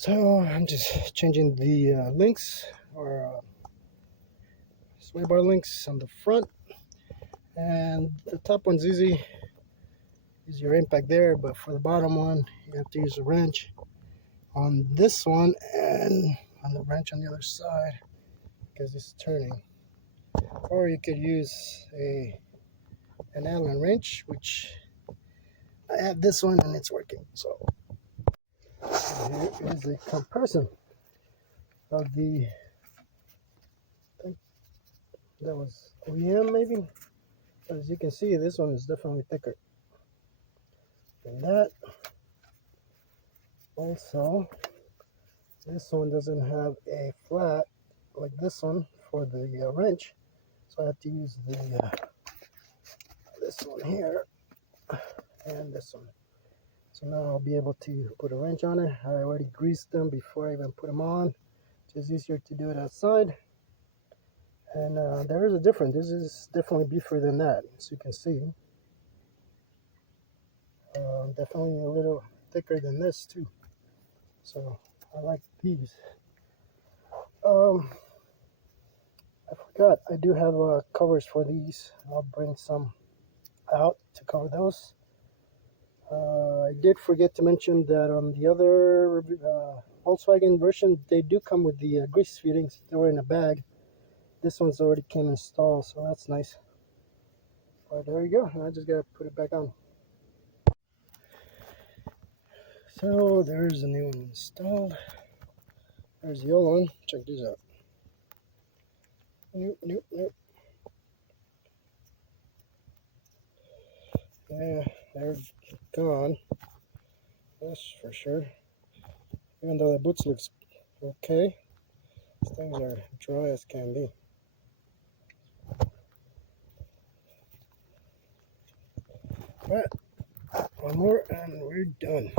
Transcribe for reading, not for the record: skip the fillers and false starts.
So I'm just changing the links or sway bar links on the front, and the top one's easy. Use your impact there, but for the bottom one, you have to use a wrench on this one and on the wrench on the other side because it's turning. Or you could use an Allen wrench, which I have this one and it's working. So here is a comparison of the, I think that was OEM maybe. As you can see, this one is definitely thicker than that. Also, this one doesn't have a flat like this one for the wrench, so I have to use this one here and this one. So now I'll be able to put a wrench on it. I already greased them before I even put them on. It's easier to do it outside. And there is a difference. This is definitely beefier than that, as you can see. Definitely a little thicker than this too. So I like these. I forgot, I do have covers for these. I'll bring some out to cover those. I did forget to mention that on the other Volkswagen version, they do come with the grease fittings. They were in a bag. This one's already came installed, so that's nice. But there you go. I just gotta put it back on. So there's the new one installed. There's the old one. Check these out. Nope, nope, nope. Yeah, they're gone. That's for sure. Even though the boots looks okay, these things are dry as can be. But one more and we're done.